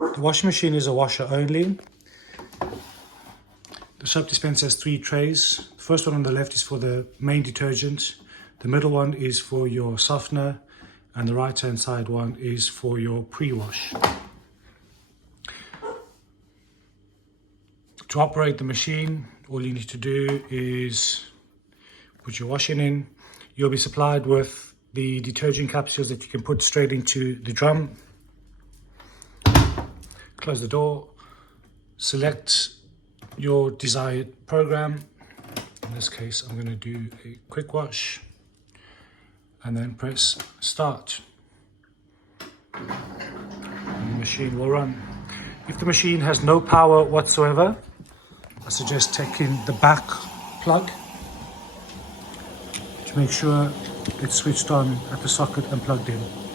The washing machine is a washer only. The soap dispenser has 3 trays. The first one on the left is for the main detergent. The middle one is for your softener. And the right hand side one is for your pre-wash. To operate the machine, all you need to do is put your washing in. You'll be supplied with the detergent capsules that you can put straight into the drum. Close the door, select your desired program. In this case, I'm going to do a quick wash and then press start. And the machine will run. If the machine has no power whatsoever, I suggest taking the back plug to make sure it's switched on at the socket and plugged in.